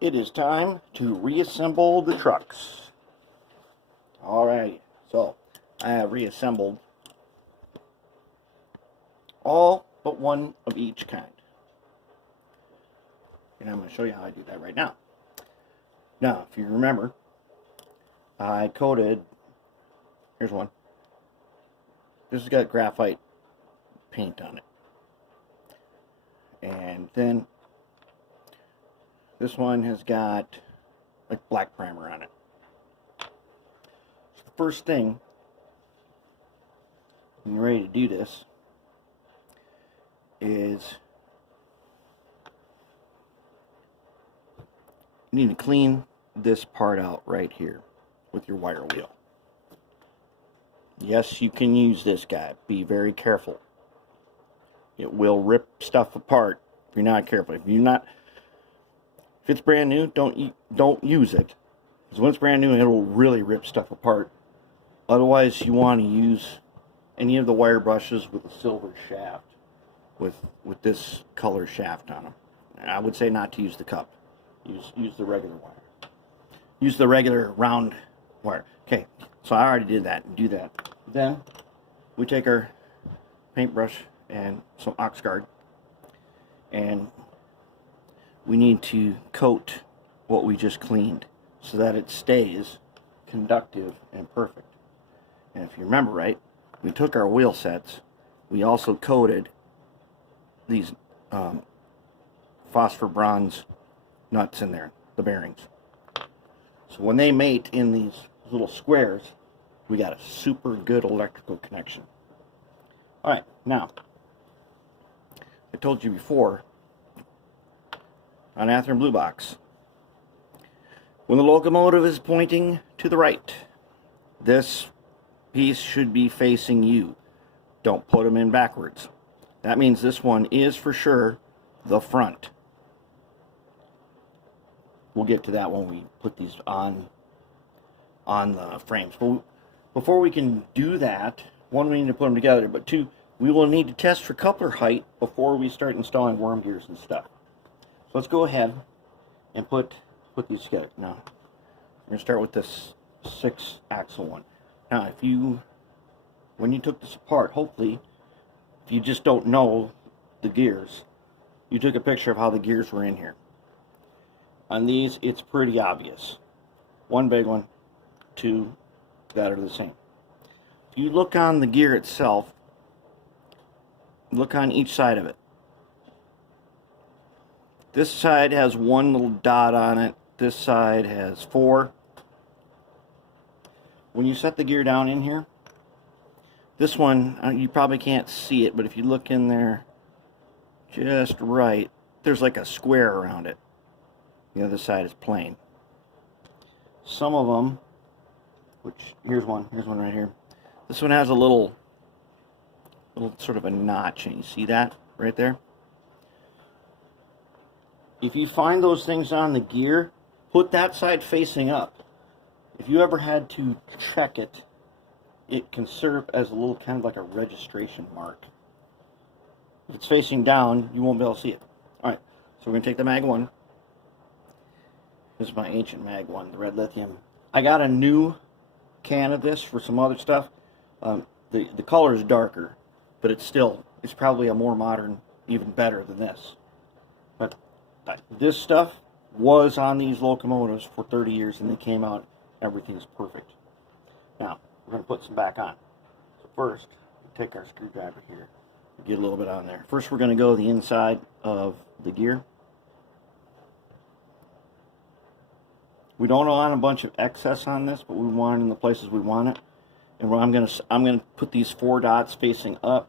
It is time to reassemble the trucks. Alright, so I have reassembled all but one of each kind. And I'm going to show you how I do that right now. Now, if you remember, I coated, here's one. This has got graphite paint on it. And then this one has got like black primer on it. So the first thing, when you're ready to do this, is you need to clean this part out right here with your wire wheel. Yes, you can use this guy. Be very careful. It will rip stuff apart if you're not careful. If it's brand new, don't use it. Because when it's brand new, it'll really rip stuff apart. Otherwise, you want to use any of the wire brushes with a silver shaft, with this color shaft on them. I would say not to use the cup. Use the regular wire. Use the regular round wire. Okay, so I already did that. Do that. Then we take our paintbrush and some ox guard, and we need to coat what we just cleaned so that it stays conductive and perfect. And if you remember right, we took our wheel sets, we also coated these phosphor bronze nuts in there, the bearings. So when they mate in these little squares, we got a super good electrical connection. Alright, now, I told you before, on Athearn Blue Box, when the locomotive is pointing to the right, this piece should be facing you. Don't put them in backwards. That means this one is for sure the front. We'll get to that when we put these on the frames. But before we can do that, one, we need to put them together, but two, we will need to test for coupler height before we start installing worm gears and stuff. So let's go ahead and put these together. Now, we're going to start with this 6-axle one. Now, when you took this apart, hopefully, if you just don't know the gears, you took a picture of how the gears were in here. On these, it's pretty obvious. One big one, two that are the same. If you look on the gear itself, look on each side of it. This side has one little dot on it. This side has 4. When you set the gear down in here, this one, you probably can't see it, but if you look in there just right, there's like a square around it. The other side is plain. Some of them, which here's one right here. This one has a little sort of a notch, and you see that right there? If you find those things on the gear, put that side facing up. If you ever had to check it, it can serve as a little kind of like a registration mark. If it's facing down, you won't be able to see it. Alright, so we're going to take the Mag 1. This is my ancient Mag 1, the red lithium. I got a new can of this for some other stuff. The color is darker, but it's probably a more modern, even better than this. But this stuff was on these locomotives for 30 years, and they came out, everything's perfect. Now, we're going to put some back on. So first, we take our screwdriver here, get a little bit on there. First, we're going to go the inside of the gear. We don't want a bunch of excess on this, but we want it in the places we want it. And I'm going to put these 4 dots facing up.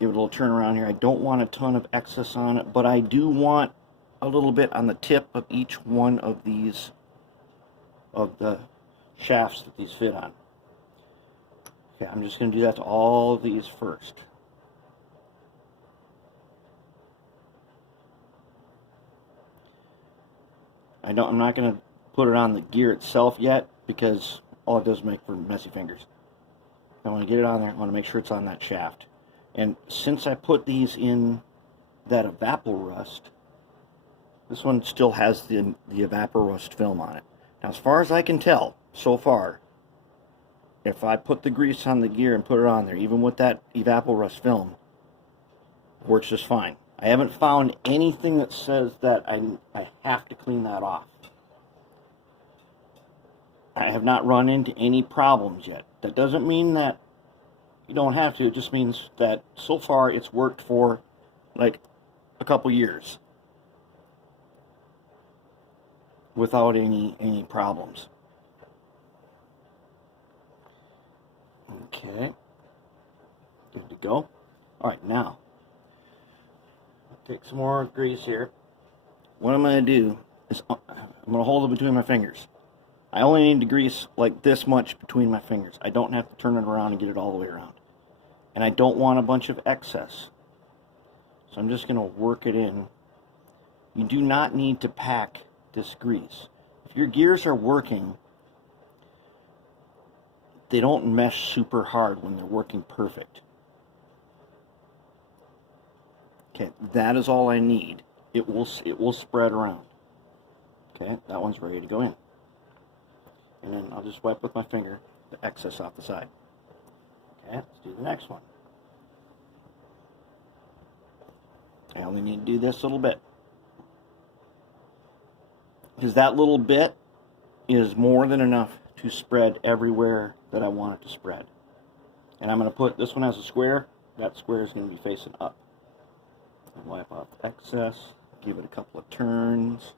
Give it a little turn around here. I don't want a ton of excess on it, but I do want a little bit on the tip of each one of these, of the shafts that these fit on. Okay, I'm just going to do that to all of these first. I'm not going to put it on the gear itself yet, because all it does is make for messy fingers. I want to get it on there. I want to make sure it's on that shaft. And since I put these in that evaporust, This one still has the evaporust film on it. Now, as far as I can tell, so far, if I put the grease on the gear and put it on there, even with that evaporust film, it works just fine. I haven't found anything that says that I have to clean that off. I have not run into any problems yet. That doesn't mean that you don't have to. It just means that so far it's worked for like a couple years without any problems. Okay, good to go. All right, now take some more grease here. What I'm going to do is I'm going to hold it between my fingers. I only need to grease like this much between my fingers. I don't have to turn it around and get it all the way around. And I don't want a bunch of excess. So I'm just going to work it in. You do not need to pack this grease. If your gears are working, they don't mesh super hard when they're working perfect. Okay, that is all I need. It will spread around. Okay, that one's ready to go in. And then I'll just wipe with my finger the excess off the side. Okay, let's do the next one. I only need to do this little bit, because that little bit is more than enough to spread everywhere that I want it to spread. And I'm going to put, this one has a square, that square is going to be facing up. And wipe off the excess, give it a couple of turns.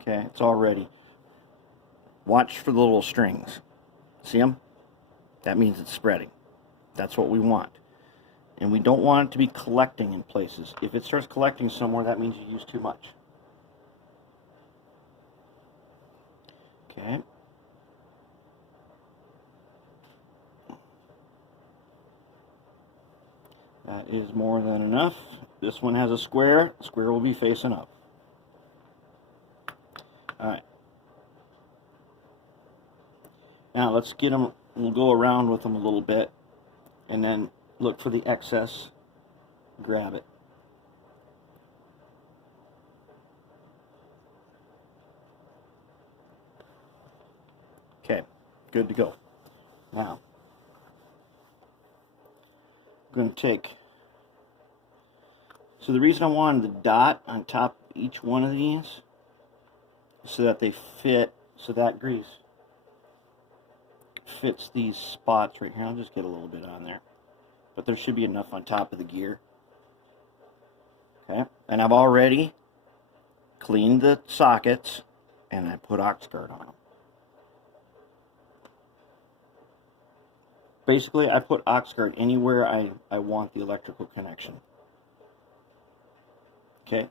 Okay, it's all ready. Watch for the little strings. See them? That means it's spreading. That's what we want. And we don't want it to be collecting in places. If it starts collecting somewhere, that means you use too much. Okay. That is more than enough. This one has a square. The square will be facing up. Alright. Now let's get them, we'll go around with them a little bit and then look for the excess, grab it. Okay, good to go. Now, I'm going to take, so the reason I wanted the dot on top of each one of these is so that they fit, so that grease fits these spots right here. I'll just get a little bit on there, but there should be enough on top of the gear. Okay, and I've already cleaned the sockets and I put Oxguard on them. Basically, I put Oxguard anywhere I want the electrical connection. Okay,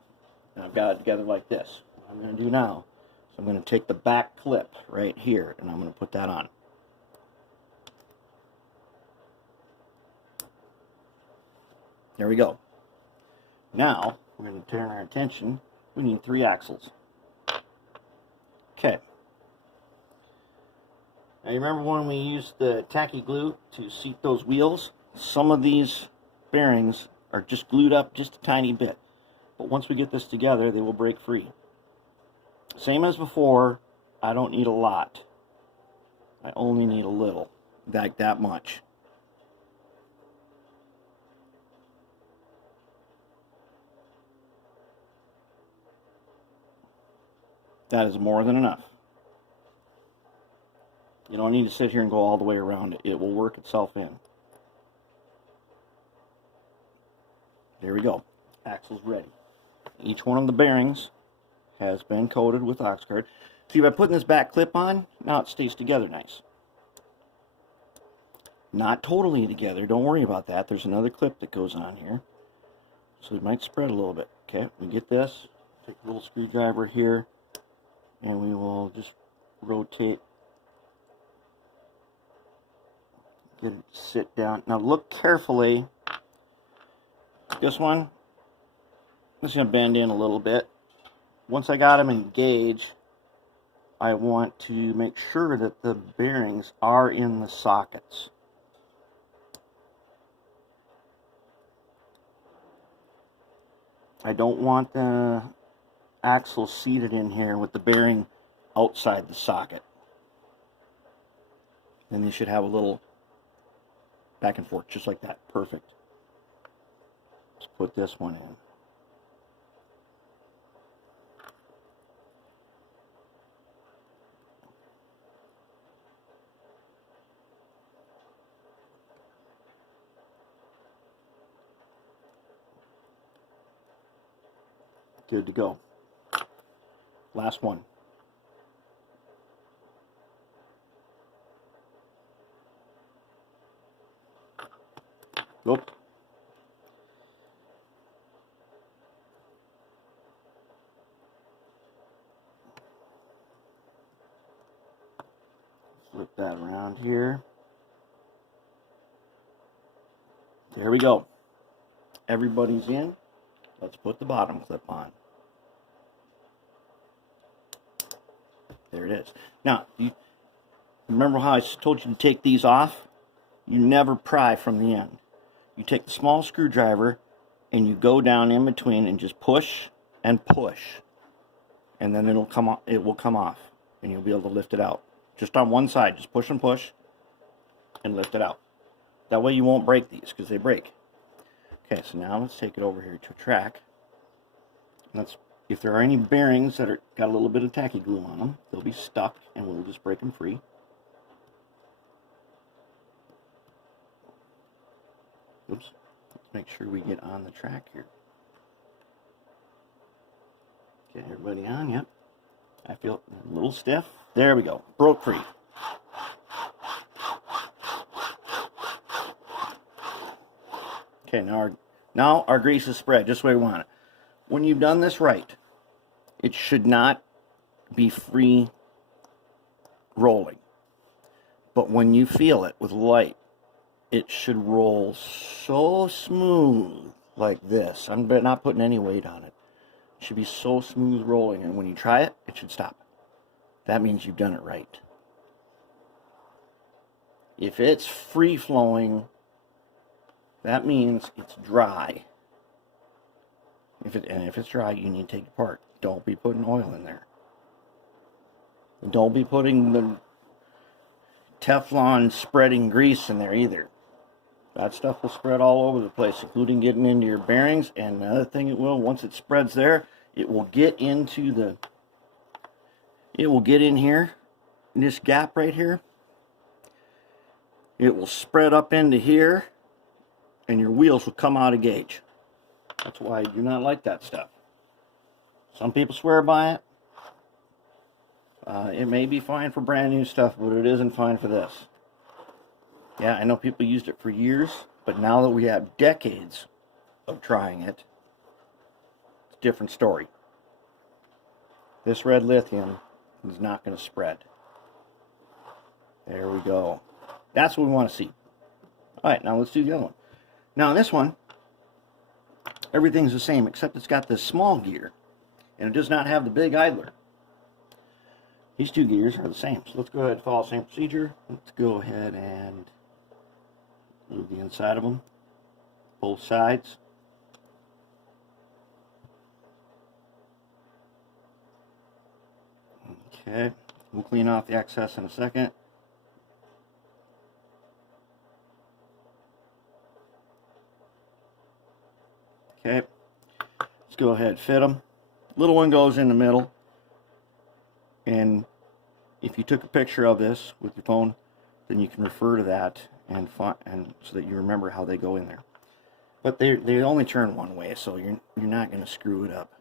and I've got it together like this. What I'm going to do now, so I'm going to take the back clip right here and I'm going to put that on. There we go. Now, we're going to turn our attention. We need 3 axles. Okay. Now, you remember when we used the tacky glue to seat those wheels? Some of these bearings are just glued up just a tiny bit. But once we get this together, they will break free. Same as before, I don't need a lot. I only need a little, like that much. That is more than enough. You don't need to sit here and go all the way around it. It will work itself in. There we go. Axle's ready. Each one of the bearings has been coated with Oxguard. See, by putting this back clip on, now it stays together nice. Not totally together. Don't worry about that. There's another clip that goes on here. So it might spread a little bit. Okay, we get this. Take a little screwdriver here. And we will just rotate, get it to sit down. Now look carefully. This one, I'm just going to bend in a little bit. Once I got them engaged, I want to make sure that the bearings are in the sockets. I don't want the axle seated in here with the bearing outside the socket. Then you should have a little back and forth, just like that. Perfect. Let's put this one in. Good to go. Last one. Nope. Flip that around here. There we go. Everybody's in. Let's put the bottom clip on. There it is. Now, you remember how I told you to take these off? You never pry from the end. You take the small screwdriver and you go down in between and just push and push. And then it'll come off, it will come off and you'll be able to lift it out. Just on one side, just push and push and lift it out. That way you won't break these because they break. Okay, so now let's take it over here to a track. Let's, if there are any bearings that are got a little bit of tacky glue on them, they'll be stuck and we'll just break them free. Oops. Let's make sure we get on the track here. Get everybody on, yep. I feel a little stiff. There we go. Broke free. Okay, now our grease is spread just the way we want it. When you've done this right, it should not be free rolling. But when you feel it with light, it should roll so smooth like this. I'm not putting any weight on it. It should be so smooth rolling, and when you try it, it should stop. That means you've done it right. If it's free flowing, that means it's dry. If it's dry, you need to take it apart. Don't be putting oil in there. And don't be putting the Teflon spreading grease in there either. That stuff will spread all over the place, including getting into your bearings. And the other thing it will, once it spreads there, it will get into the, it will get in here, in this gap right here. It will spread up into here, and your wheels will come out of gauge. That's why I do not like that stuff. Some people swear by it. It may be fine for brand new stuff, but it isn't fine for this. Yeah, I know people used it for years, but now that we have decades of trying it, it's a different story. This red lithium is not going to spread. There we go. That's what we want to see. Alright, now let's do the other one. Now this one, everything's the same except it's got this small gear and it does not have the big idler. These two gears are the same, so let's go ahead and follow the same procedure. Let's go ahead and lube the inside of them, both sides. Okay, we'll clean off the excess in a second. Okay, let's go ahead and fit them. Little one goes in the middle, and if you took a picture of this with your phone, then you can refer to that and so that you remember how they go in there. But they only turn one way, so you're not going to screw it up.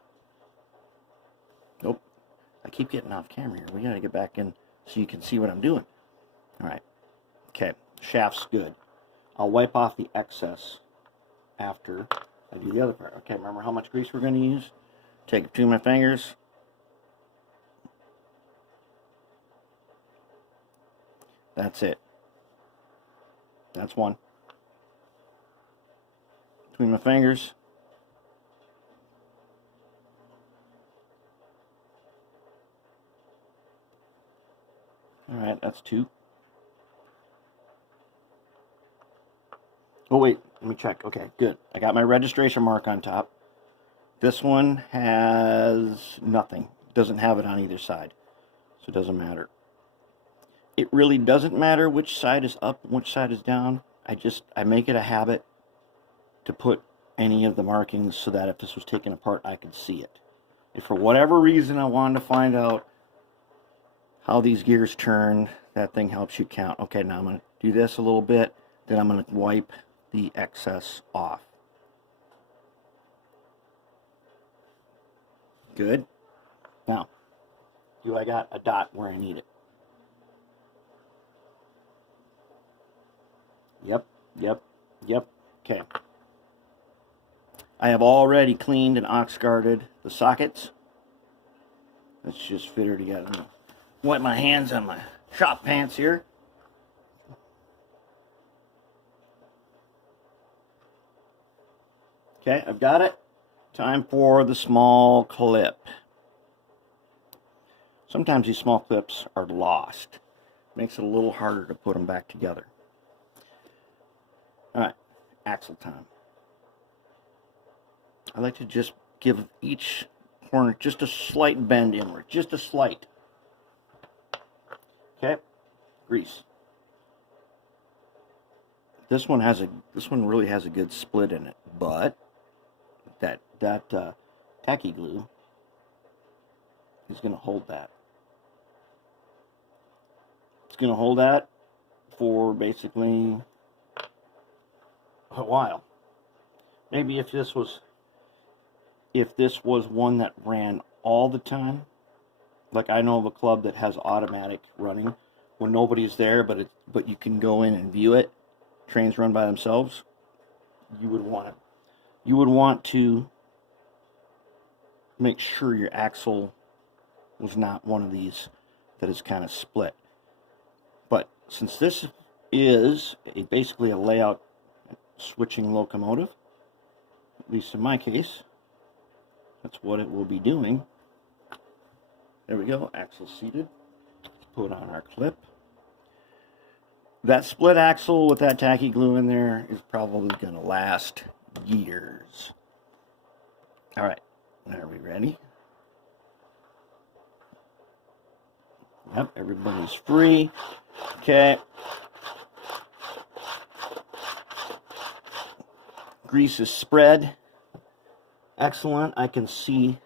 Nope. I keep getting off camera here. We got to get back in so you can see what I'm doing. All right. Okay. Shaft's good. I'll wipe off the excess after I do the other part. Okay, remember how much grease we're going to use? Take it between my fingers. That's it. That's one. Between my fingers. Alright, that's two. Oh wait, let me check. Okay, good. I got my registration mark on top. This one has nothing. Doesn't have it on either side, so it doesn't matter. It really doesn't matter which side is up and which side is down. I make it a habit to put any of the markings so that if this was taken apart, I could see it. If for whatever reason I wanted to find out how these gears turn, that thing helps you count. Okay, now I'm going to do this a little bit, then I'm going to wipe the excess off. Good. Now, do I got a dot where I need it? Yep. Okay. I have already cleaned and ox guarded the sockets. Let's just fit her together. Wipe my hands on my shop pants here. Okay, I've got it. Time for the small clip. Sometimes these small clips are lost. Makes it a little harder to put them back together. Alright, axle time. I like to just give each corner just a slight bend inward, just a slight. Okay, grease. This one really has a good split in it, but that tacky glue is going to hold that. It's going to hold that for basically a while. Maybe if this was one that ran all the time, like I know of a club that has automatic running when nobody's there, but you can go in and view it. Trains run by themselves. You would want to make sure your axle was not one of these that is kind of split. But since this is basically a layout switching locomotive, at least in my case, that's what it will be doing. There we go, axle seated. Let's put on our clip. That split axle with that tacky glue in there is probably going to last years. Alright, are we ready? Yep, everybody's free. Okay. Grease is spread. Excellent. I can see,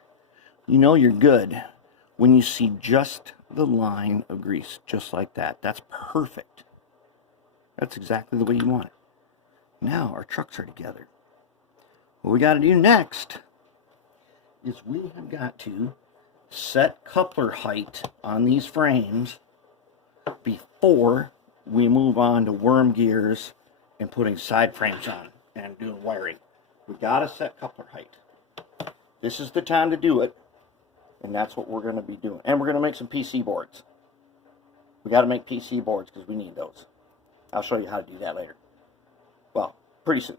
you know you're good when you see just the line of grease, just like that. That's perfect. That's exactly the way you want it. Now our trucks are together. What we got to do next is we have got to set coupler height on these frames before we move on to worm gears and putting side frames on and doing wiring. We got to set coupler height. This is the time to do it, and that's what we're going to be doing. And we're going to make some PC boards. We got to make PC boards because we need those. I'll show you how to do that later. Well, pretty soon.